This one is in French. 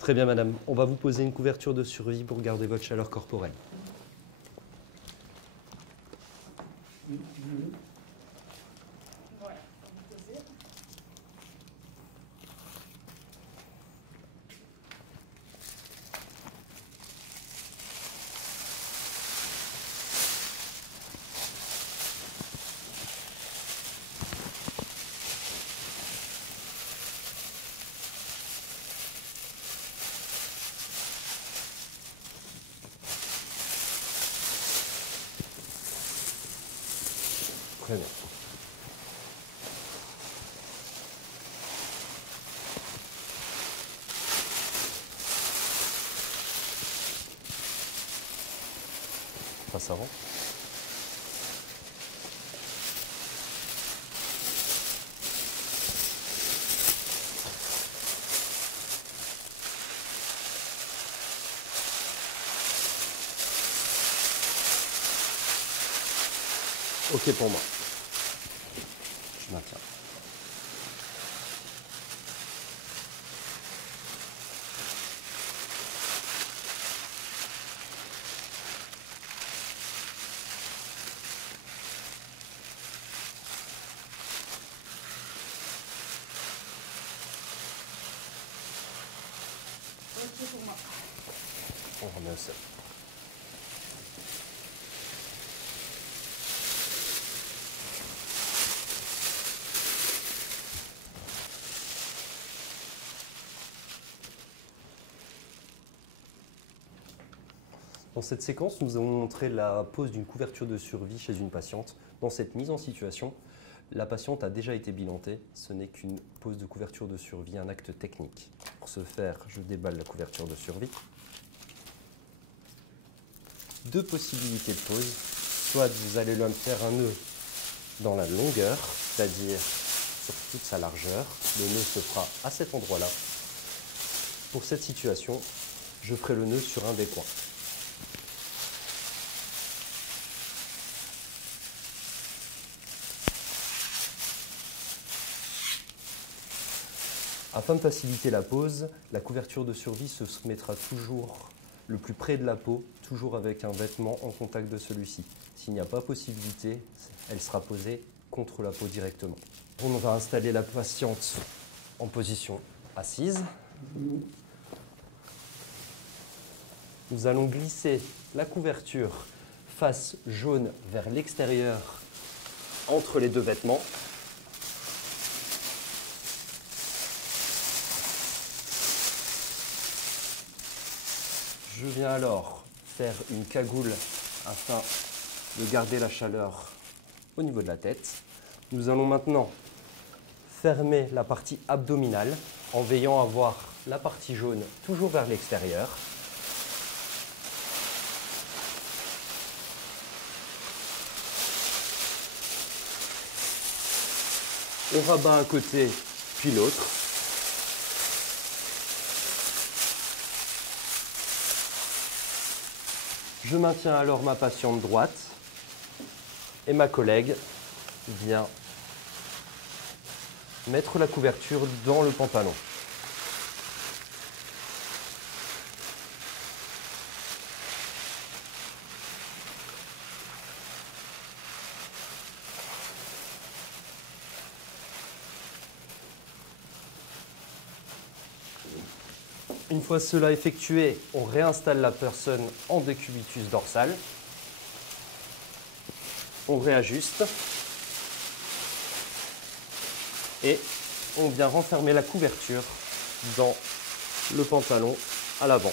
Très bien, madame. On va vous poser une couverture de survie pour garder votre chaleur corporelle. Très bien. Face avant. OK pour moi. Je maintiens. OK pour moi. On remet au sol. Dans cette séquence, nous avons montré la pose d'une couverture de survie chez une patiente. Dans cette mise en situation, la patiente a déjà été bilantée. Ce n'est qu'une pose de couverture de survie, un acte technique. Pour ce faire, je déballe la couverture de survie. Deux possibilités de pose. Soit vous allez lui faire un nœud dans la longueur, c'est-à-dire sur toute sa largeur. Le nœud se fera à cet endroit-là. Pour cette situation, je ferai le nœud sur un des coins. Afin de faciliter la pose, la couverture de survie se mettra toujours le plus près de la peau, toujours avec un vêtement en contact de celui-ci. S'il n'y a pas possibilité, elle sera posée contre la peau directement. On va installer la patiente en position assise. Nous allons glisser la couverture face jaune vers l'extérieur entre les deux vêtements. Je viens alors faire une cagoule afin de garder la chaleur au niveau de la tête. Nous allons maintenant fermer la partie abdominale en veillant à avoir la partie jaune toujours vers l'extérieur. On rabat un côté puis l'autre. Je maintiens alors ma patiente droite et ma collègue vient mettre la couverture dans le pantalon. Une fois cela effectué, on réinstalle la personne en décubitus dorsal. On réajuste. Et on vient renfermer la couverture dans le pantalon à l'avant.